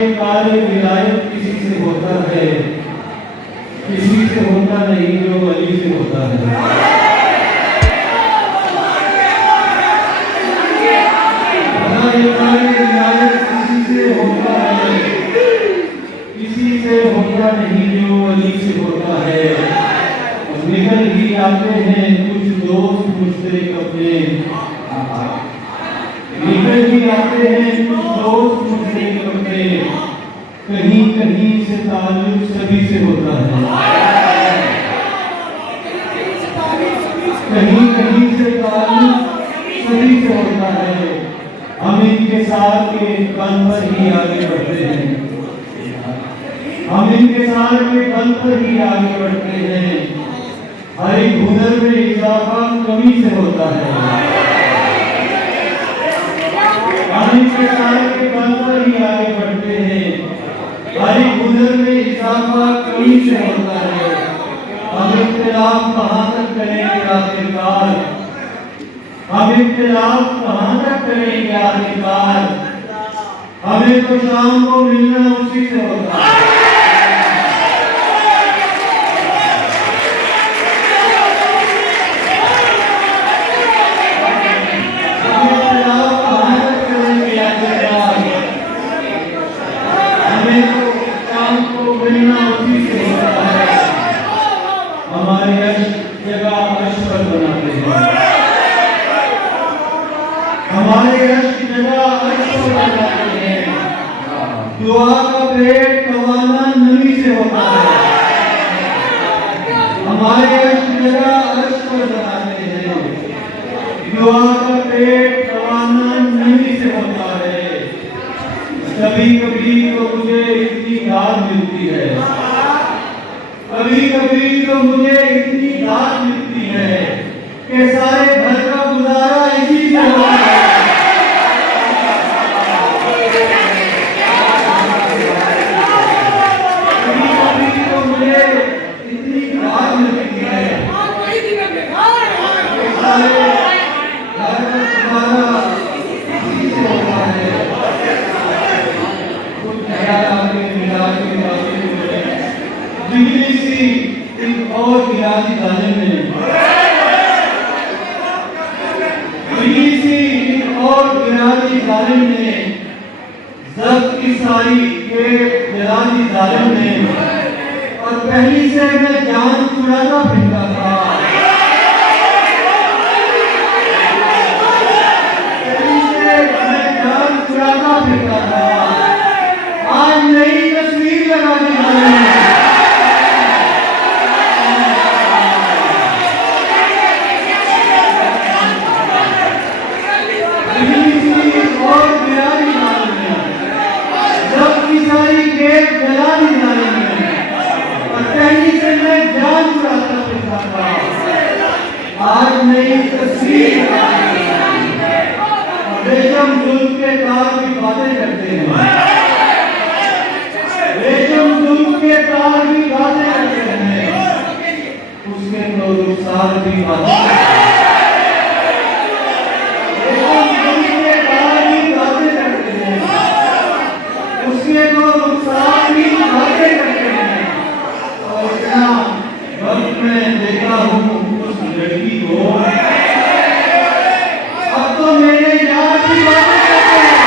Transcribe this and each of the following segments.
कार्य विलायत किसी से होता है, किसी से होता नहीं जो वली से होता है। कार्य विलायत किसी से होता है, किसी से होता नहीं जो वली से होता है। निकल ही आते हैं कुछ दोस्त मुश्तरक अपने, निकल ही आते हैं कुछ दोस्त मुश्तरक अपने, कहीं कहीं से ताल्लुक सभी से होता है, कहीं कहीं से ताल्लुक सभी से होता है। हम इनके साथ के कल पर ही आगे बढ़ते हैं, हम इनके साथ के कल पर ही आगे बढ़ते हैं। हर एक हुनर में इजाफा कमी से होता है, हम इनके साथ के कल पर ही आगे बढ़ते हैं। हर एक हुनर में इजाफा कमी से होता है। हम इख्तिलाफ कहाँ तक करेंगे आखिरकार, हम इख्तिलाफ कहाँ तक करेंगे आखिरकार। हमें तो शाम को मिलना उसी से होता है, हमारे जगह अर्श पर बनाते हैं, हमारे अर्श की जगह अर्श पर बनाते हैं। दुआ का पेट कवाना नमी से होता है, हमारे अर्श की जगह अर्श पर बनाते हैं। दुआ का पेट कवाना नमी से होता है। कभी कभी तो मुझे इतनी दाद मिलती है, कभी कभी तो मुझे इतनी दाद मिलती है कि सारे घर का गुजारा इसी से होता है। कभी कभी तो मुझे इतनी दाद मिलती है कि सारे घर का गुजारा इसी से होता है। कुछ ख्याल आके मिला के बातें बिजली सी एक और गिराती जालिम ने, बिजली सी एक और गिराती जालिम ने, जब्त की सारी गेट जलाती जालिम ने। और पहली से मैं जान छुड़ाता फिरता था, पहली से मैं जान छुड़ाता फिरता था। आज नई तस्वीर लगा दी जालिम ने, आज नई तस्वीर। रेशम जुल्फ के तार की बातें करते हैं, रेशम जुल्फ के तार की बातें करते हैं, उसके तो रुखसार की बातें करते हैं। रेशम जुल्फ के तार की बातें करते हैं, उसके तो रुखसार की बातें करते हैं। और इतना वक्त में देखा हूँ लड़की को, अब तो मेरे यार की बातें करते हैं।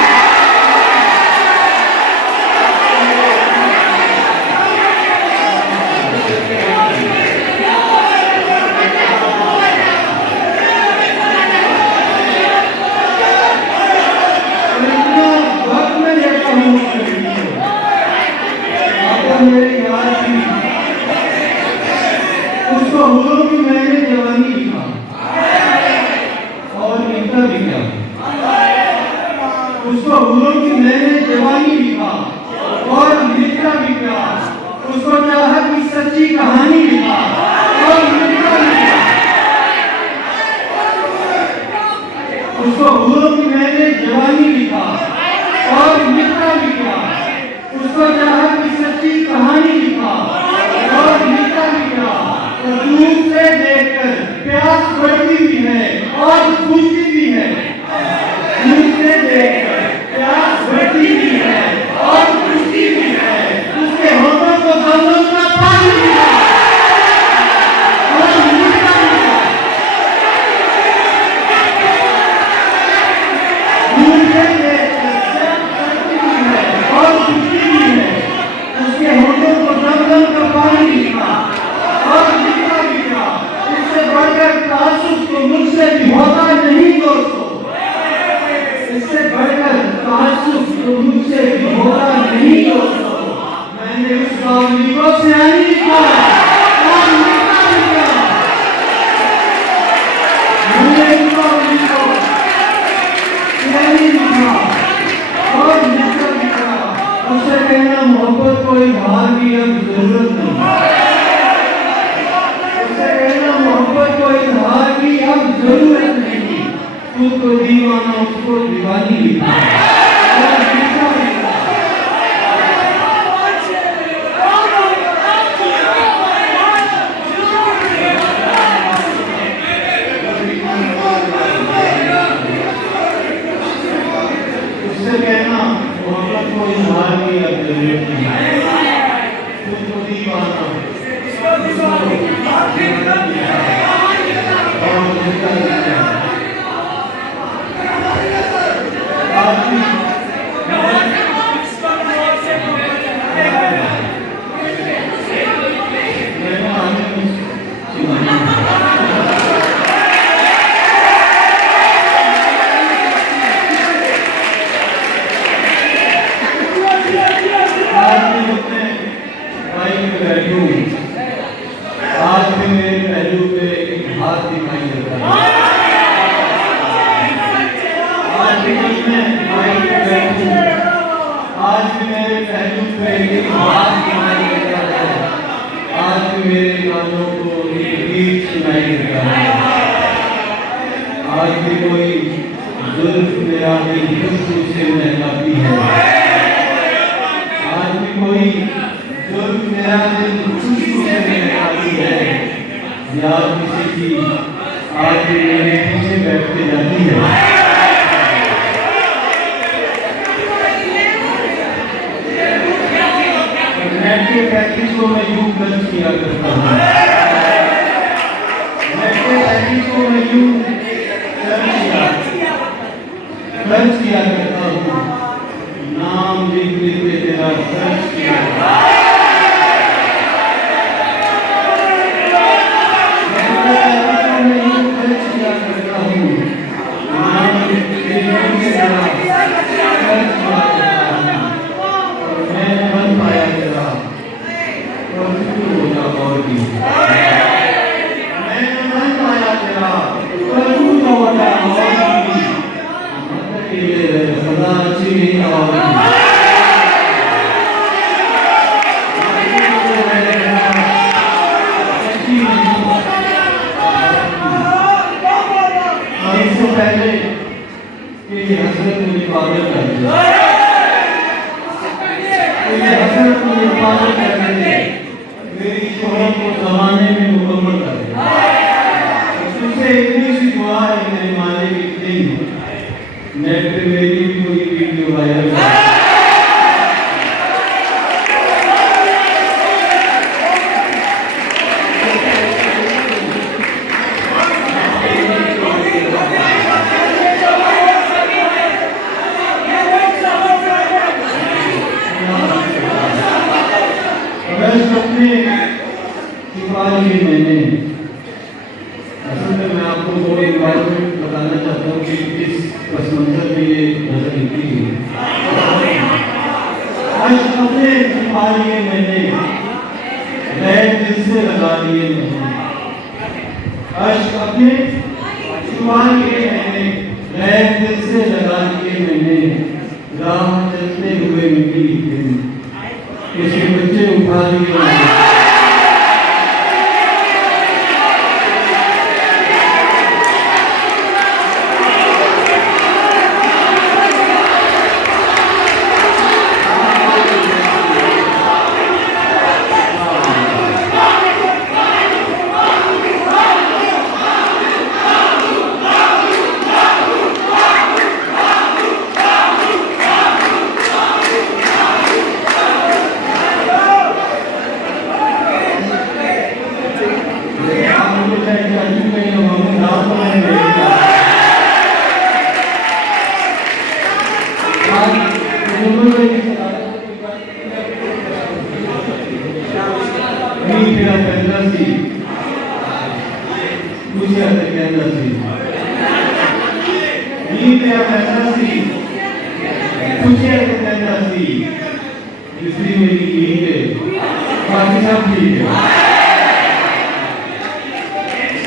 वक्त में देखा हूँ लड़की को, अब तो मेरे यार की, उसको हुजूर की मैंने जवानी लिखा। उससे कहना मोहब्बत को इजहार की अब जरूरत नहीं, उससे कहना मोहब्बत को इजहार की अब जरूरत नहीं, खुद को दीवाना उसको दीवानी लिखा। उससे कहना मोहब्बत को इजहार की अब जरूरत नहीं, खुद को दीवाना आज भी मेरे पहलू पे एक हाथ दिखाई देता है, आज भी मैं माइक पे बैठूं, आज भी मेरे पहलू पे एक हाथ दिखाई देता है, आज भी मेरे कानों को एक गीत सुनाई देता है, आज भी कोई जुल्फ मेरा दिल खुशबू से महकाती है, आज भी कोई जुल्फ मेरा दिल खुशबू से महकाती है, यार किसी की आज भी मेरे पीछे बैठ के जाती है। नेट के प्रैक्टिस को मैं यूं खर्च किया करता हूँ, नेट के प्रैक्टिस को मैं यूं खर्च किया करता हूँ, नाम लिख लिख के तेरा सर्च किया करता हूँ, नाम लिख के तेरा सर्च किया करता हूँ, और मैंने बन पाया तेरा और तू हो जा और भी, मैंने बन पाया तेरा और तू हो जा और भी, मत के लिए सदा अच्छी और भी। इससे पहले कि हसरत मुझे पागल कर दे, हसरत मुझे पागल कर दे, मेरी शोहरत को जमाने में मुकम्मल कर दे, तुझसे इतनी सी दुआ है मेरे मालिक, एक दिन नेट पे मेरी भी कोई वीडियो वायरल है, मैंने असल में मैं आपको वो एनवायरमेंट बताना चाहता हूँ कि किस पस मंजर में ये नजर निकली है। आज अपने छुपा लिए मैंने, गैर दिल से लगा लिए मैंने, आज अपने छुपा लिए मैंने, गैर दिल से लगा लिए मैंने, राह चलते हुए मिली दिन, किसी बच्चे उठा लिए मैंने। दूसरी मेरी नींद है, बाकी सब ठीक है।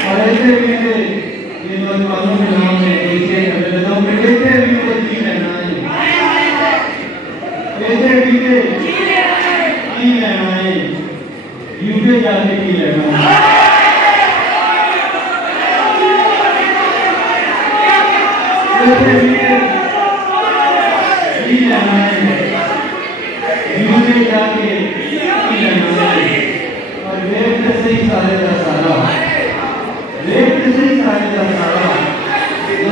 और ऐसे भी ये नौजवानों के नाम में नीचे ऐसे भी रहना है, ऐसे भी की लेना है, यूके जाके की लेना है। की लेना है, यूके जाके की लेना है। और लेफ्ट से ही सारे का सारा, लेफ्ट से ही सारे का सारा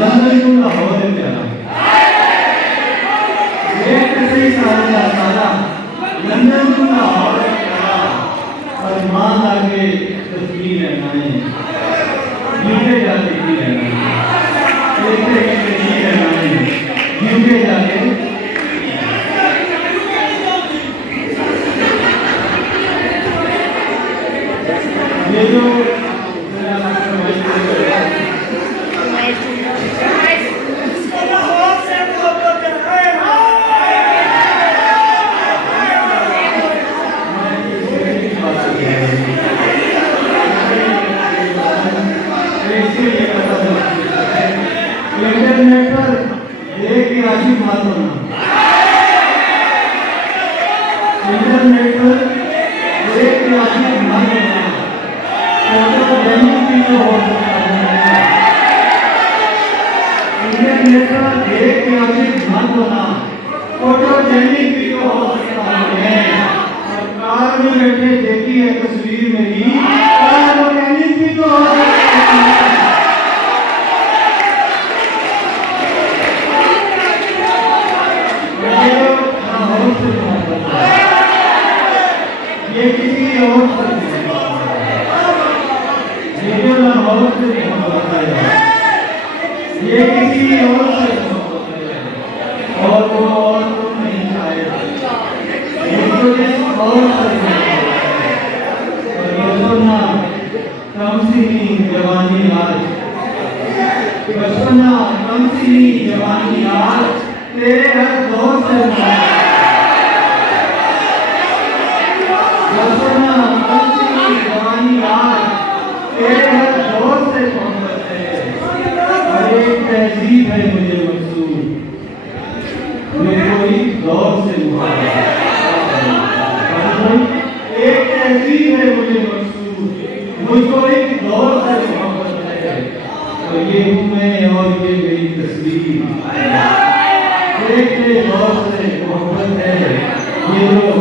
लंदन को लाहौर में जाना, लेफ्ट से ही सारे का सारा लंदन को लाहौर में जाना। और मान लाके तस्वीर लेना है, यूके जाके की लेना है, लेफ्ट से की लेना है, यूके जाके। ये जो इंटरनेट पर देख के आशिक मत होना, इंटरनेट पर देख के आशिक मत होना। फोटो जेन्युइन भी तो हो सकता है, इंटरनेट पर देख के आशिक मत होना, फोटो जेन्युइन भी तो हो सकता है। और कार में बैठे देखी है तस्वीर मेरी, कार जेन्युइन भी तो हो सकता है। ये किसी और से नहीं बताया, ये किसी और से और वो और तुम नहीं आएगा, ये तो जिस और से बचपना कम सी जवानी आज, बचपना कम सी जवानी आज तेरे हर दौर से जवानी आज तेरे हर दौर से मोहब्बत है। और एक तहजीब है मुझे मंसूर, मुझे कोई दौर से मोहब्बत है। एक तहजीब है मुझे मंसूर, मुझको एक दौर से मोहब्बत है। और ये हूँ मैं और ये मेरी तस्वीर, एक दौर से मोहब्बत है, ये लोग